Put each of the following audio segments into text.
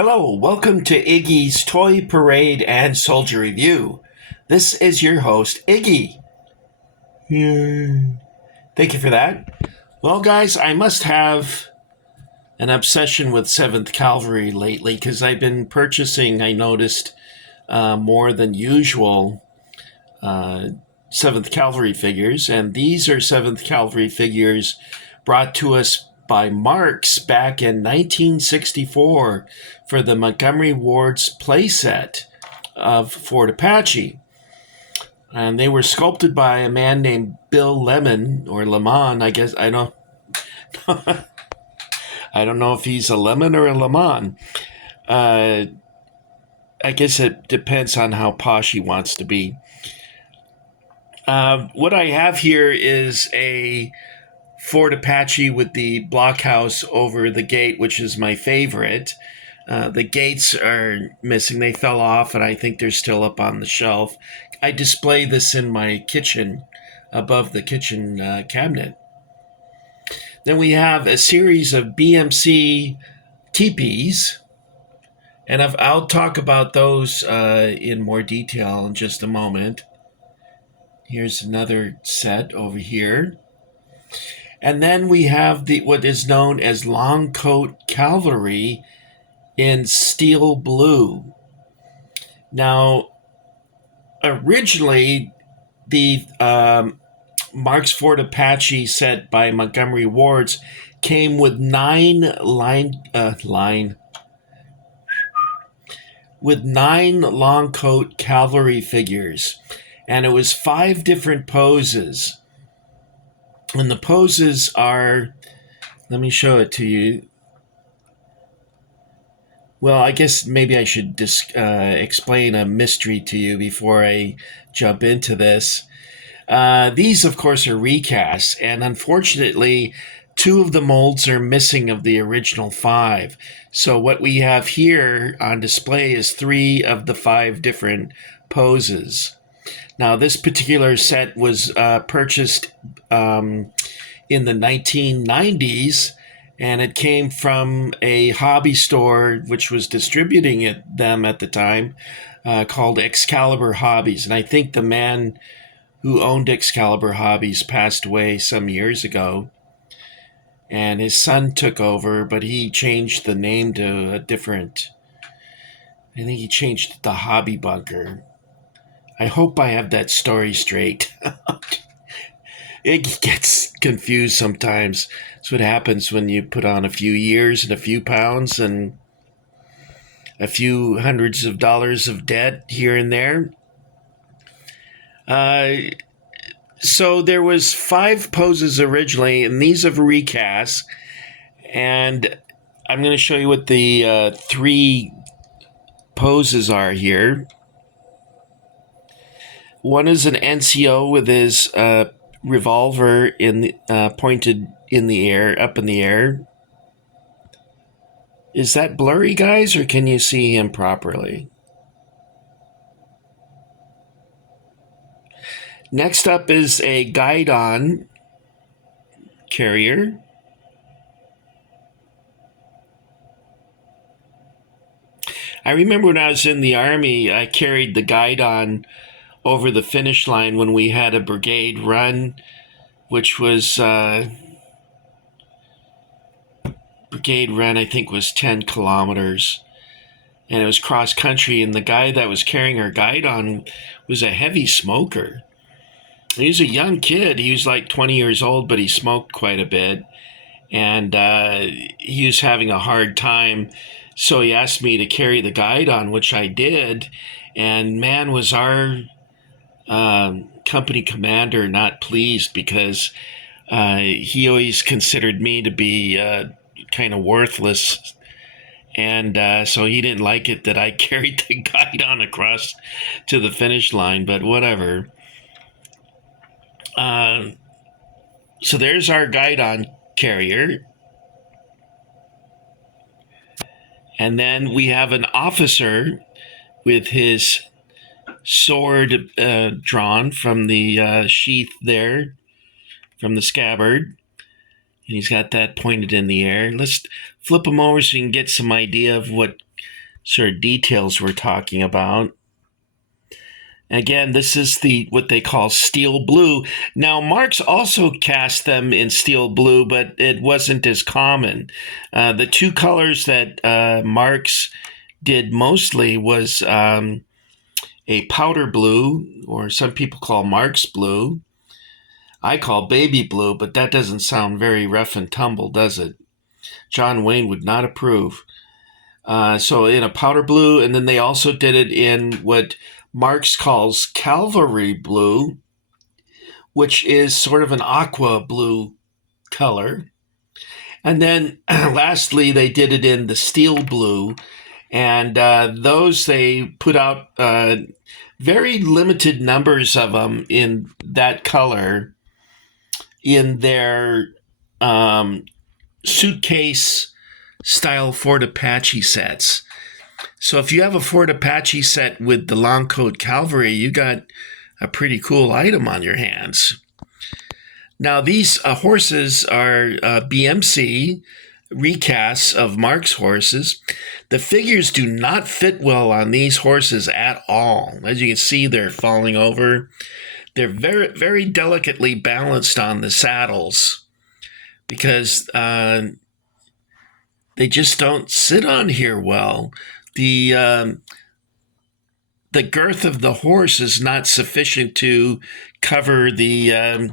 Hello, welcome to Iggy's Toy Parade and Soldier Review. This is your host, Iggy. Yay. Thank you for that. Well, guys, I must have an obsession with 7th Cavalry lately because I've been purchasing, I noticed, more than usual 7th Cavalry figures. And these are 7th Cavalry figures brought to us by Marx back in 1964 for the Montgomery Ward's playset of Fort Apache. And they were sculpted by a man named Bill Lemon, or Lemon, I guess. I don't know if he's a lemon or a lemon. I guess it depends on how posh he wants to be. What I have here is a Fort Apache with the blockhouse over the gate, which is my favorite. The gates are missing. They fell off, and I think they're still up on the shelf. I display this in my kitchen, above the kitchen cabinet. Then we have a series of BMC tepees, and I'll talk about those in more detail in just a moment. Here's another set over here. And then we have what is known as Long Coat Cavalry in steel blue. Now, originally, the Marx Fort Apache set by Montgomery Ward's came with nine Long Coat Cavalry figures, and it was 5 different poses. And the poses are, let me show it to you. Well, I guess maybe I should explain a mystery to you before I jump into this. These, of course, are recasts, and unfortunately, 2 of the molds are missing of the original 5. So what we have here on display is 3 of the 5 different poses. Now, this particular set was purchased in the 1990s, and it came from a hobby store which was distributing them at the time, called Excalibur Hobbies. And I think the man who owned Excalibur Hobbies passed away some years ago, and his son took over, but he changed the name to a different, I think he changed it to Hobby Bunker. I hope I have that story straight. It gets confused sometimes. That's what happens when you put on a few years and a few pounds and a few hundreds of dollars of debt here and there. So there was 5 poses originally, and these are recasts. And I'm going to show you what the 3 poses are here. One is an NCO with his revolver pointed in the air, up in the air. Is that blurry, guys, or can you see him properly? Next up is a guidon carrier. I remember when I was in the Army, I carried the guidon over the finish line when we had a brigade run, which was brigade run, I think, was 10 kilometers, and it was cross country, and the guy that was carrying our guidon was a heavy smoker. He was a young kid. He was like 20 years old, but he smoked quite a bit, and he was having a hard time, so he asked me to carry the guidon, which I did, and man, was our company commander not pleased, because he always considered me to be kind of worthless, and so he didn't like it that I carried the guidon across to the finish line, but whatever. So there's our guidon carrier, and then we have an officer with his sword drawn from the sheath there, from the scabbard, and he's got that pointed in the air. Let's flip him over so you can get some idea of what sort of details we're talking about. Again, this is what they call steel blue. Now, Marx also cast them in steel blue, but it wasn't as common. The two colors that Marx did mostly was a powder blue, or some people call Marx blue. I call baby blue, but that doesn't sound very rough and tumble, does it? John Wayne would not approve. So in a powder blue, and then they also did it in what Marx calls cavalry blue, which is sort of an aqua blue color. And then lastly, they did it in the steel blue, and those they put out very limited numbers of them in that color in their suitcase style Fort Apache sets. So if you have a Fort Apache set with the long coat cavalry, you got a pretty cool item on your hands. Now these horses are BMC recasts of Marx horses. The figures do not fit well on these horses at all. As you can see, they're falling over. They're very, very delicately balanced on the saddles because they just don't sit on here well. The girth of the horse is not sufficient to cover the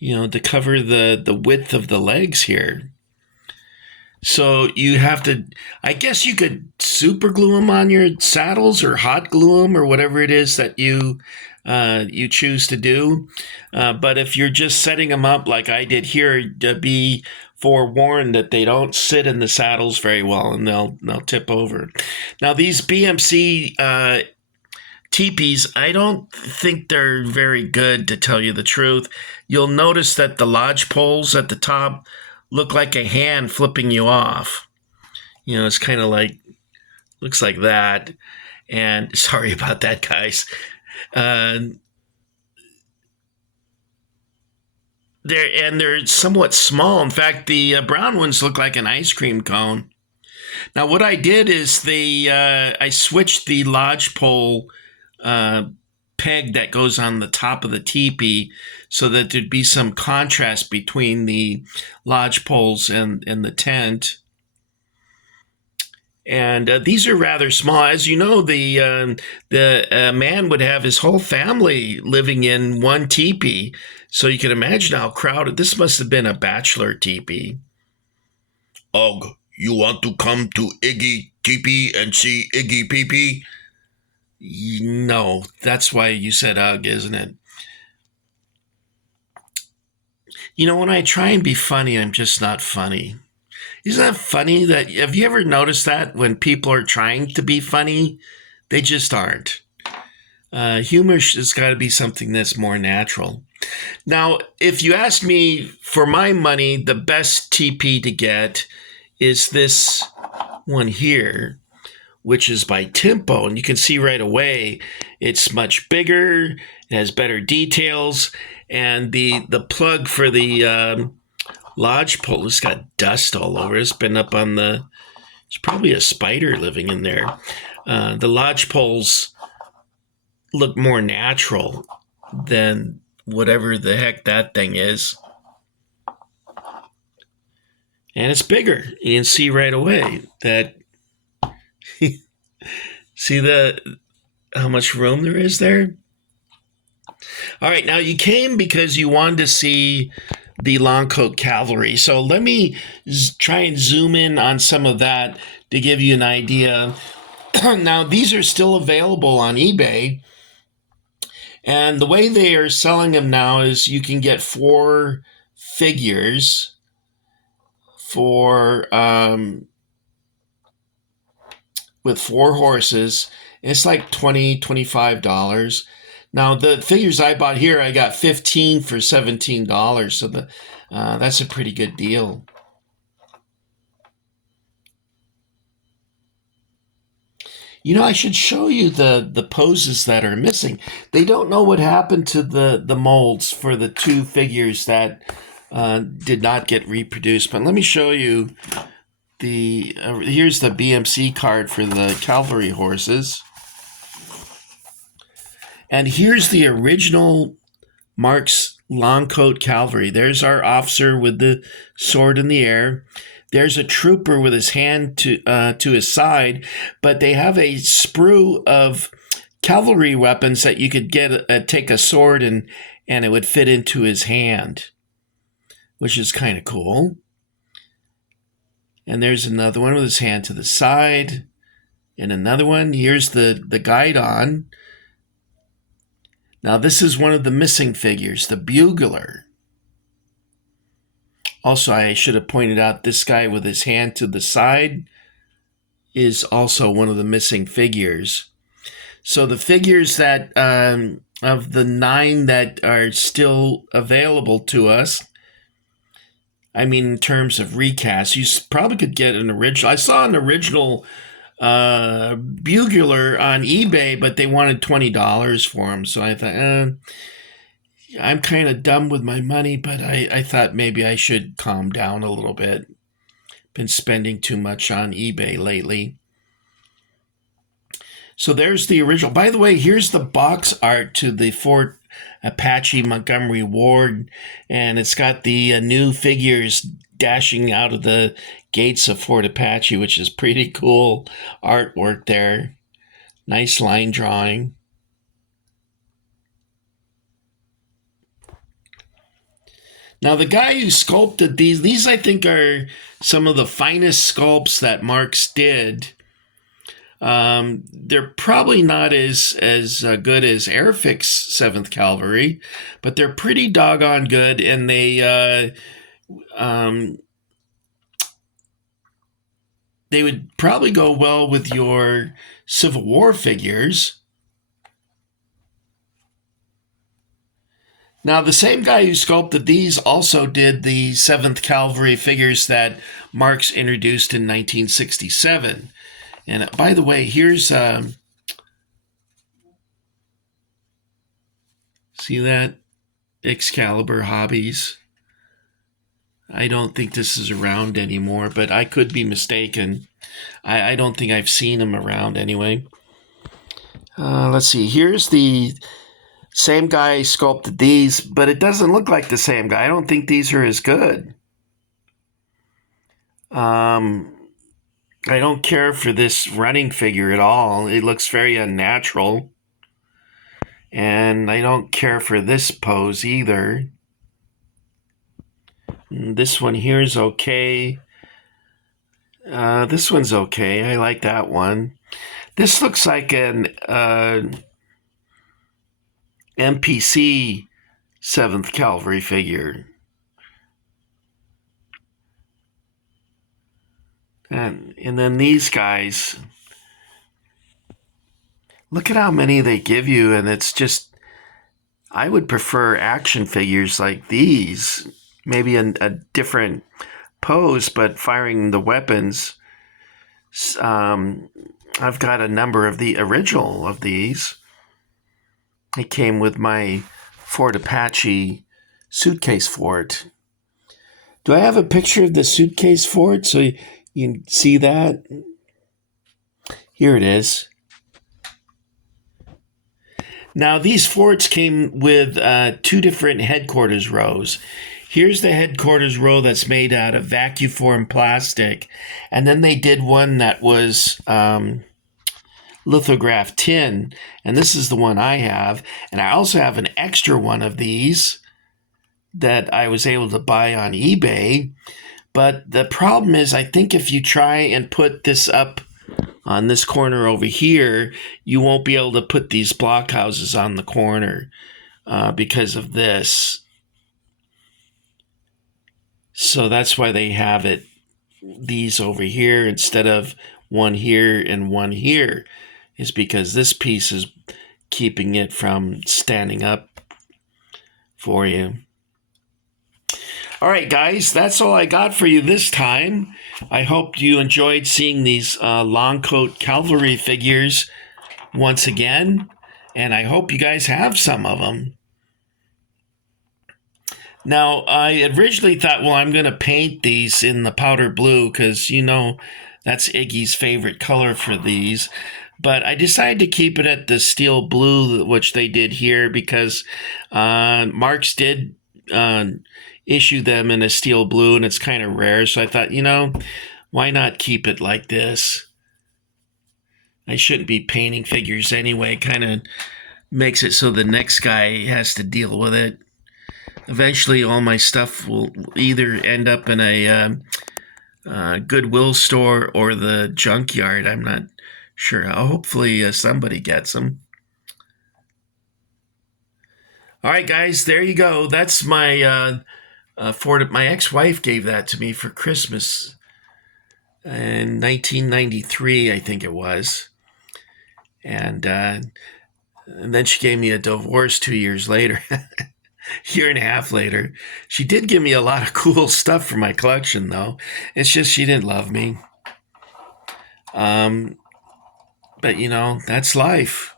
the width of the legs here. So you have to, I guess you could super glue them on your saddles or hot glue them or whatever it is that you choose to do. But if you're just setting them up like I did here, to be forewarned that they don't sit in the saddles very well and they'll tip over. Now these BMC tepees, I don't think they're very good, to tell you the truth. You'll notice that the lodge poles at the top look like a hand flipping you off. It's kind of like, looks like that. And sorry about that, guys. They're somewhat small. In fact, the brown ones look like an ice cream cone. Now, what I did is I switched the lodge pole peg that goes on the top of the teepee so that there'd be some contrast between the lodge poles and the tent. And these are rather small. As you know, the man would have his whole family living in one teepee. So you can imagine how crowded. This must have been a bachelor teepee. Ugh, you want to come to Iggy Teepee and see Iggy Peepee? No, that's why you said ugh, isn't it? When I try and be funny, I'm just not funny. Isn't that funny? Have you ever noticed that when people are trying to be funny, they just aren't? Humor has got to be something that's more natural. Now, if you ask me, for my money, the best TP to get is this one here, which is by Tempo. And you can see right away, it's much bigger, it has better details, and the plug for the lodge pole has got dust all over. It's been up on there's probably a spider living in there. The lodge poles look more natural than whatever the heck that thing is. And it's bigger. You can see right away that see how much room there is there? All right, now you came because you wanted to see the long coat cavalry. So let me try and zoom in on some of that to give you an idea. Now, these are still available on eBay. And the way they are selling them now is you can get 4 figures for with 4 horses. It's like $20, $25. Now, the figures I bought here, I got 15 for $17. So that's a pretty good deal. I should show you the poses that are missing. They don't know what happened to the molds for the 2 figures that did not get reproduced. But let me show you here's the BMC card for the cavalry horses. And here's the original Marx long coat cavalry. There's our officer with the sword in the air. There's a trooper with his hand to his side, but they have a sprue of cavalry weapons that you could take a sword and it would fit into his hand, which is kind of cool. And there's another one with his hand to the side, and another one. Here's the guidon. Now this is one of the missing figures, the bugler. Also, I should have pointed out this guy with his hand to the side is also one of the missing figures. So the figures that of the 9 that are still available to us, I mean, in terms of recast, you probably could get an original. I saw an original bugler on eBay, but they wanted $20 for him. So I thought, I'm kind of dumb with my money, but I thought maybe I should calm down a little bit. Been spending too much on eBay lately. So there's the original. By the way, here's the box art to the Fort Apache Montgomery Ward, and it's got the new figures dashing out of the gates of Fort Apache, which is pretty cool artwork there. Nice line drawing. Now, the guy who sculpted these I think are some of the finest sculpts that Marx did. They're probably not as good as Airfix 7th Cavalry, but they're pretty doggone good, and they would probably go well with your Civil War figures. Now, the same guy who sculpted these also did the 7th Cavalry figures that Marx introduced in 1967. And by the way, here's, see that? Excalibur Hobbies. I don't think this is around anymore, but I could be mistaken. I don't think I've seen him around anyway. Let's see. Here's the same guy sculpted these, but it doesn't look like the same guy. I don't think these are as good. I don't care for this running figure at all. It looks very unnatural. And I don't care for this pose either. This one here is okay. This one's okay. I like that one. This looks like an NPC 7th Cavalry figure. And then these guys, look at how many they give you, and it's just, I would prefer action figures like these, maybe a different pose, but firing the weapons. I've got a number of the original of these. It came with my Fort Apache suitcase fort. Do I have a picture of the suitcase fort so you can see that? Here it is. Now, these forts came with 2 different headquarters rows. Here's the headquarters row that's made out of vacuum plastic. And then they did one that was lithographed tin. And this is the one I have. And I also have an extra one of these that I was able to buy on eBay. But the problem is, I think if you try and put this up on this corner over here, you won't be able to put these blockhouses on the corner because of this. So that's why they have these over here instead of one here and one here, is because this piece is keeping it from standing up for you. All right, guys, that's all I got for you this time. I hope you enjoyed seeing these long coat cavalry figures once again, and I hope you guys have some of them. Now, I originally thought, well, I'm going to paint these in the powder blue because, that's Iggy's favorite color for these. But I decided to keep it at the steel blue, which they did here, because Marx did issue them in a steel blue, and it's kind of rare. So I thought, why not keep it like this? I shouldn't be painting figures anyway. Kind of makes it so the next guy has to deal with it. Eventually, all my stuff will either end up in a Goodwill store or the junkyard. I'm not sure. Hopefully, somebody gets them. All right, guys, there you go. That's my ex-wife gave that to me for Christmas in 1993, I think it was, and then she gave me a divorce 2 years later. Year and a half later. She did give me a lot of cool stuff for my collection, though. It's just she didn't love me. Um, but that's life.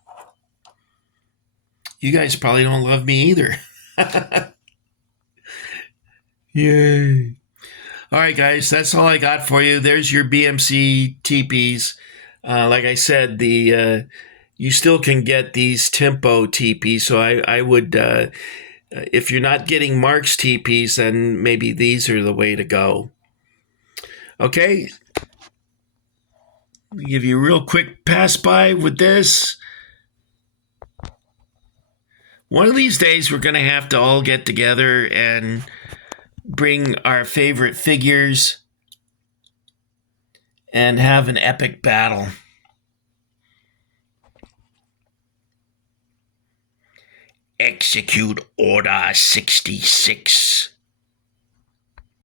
You guys probably don't love me either. Yay. All right, guys, that's all I got for you. There's your BMC teepees. Like I said, the you still can get these tempo teepees. So I would, if you're not getting Marx teepees, then maybe these are the way to go. Okay, give you a real quick pass by with this. One of these days, we're going to have to all get together and bring our favorite figures and have an epic battle. Execute Order 66.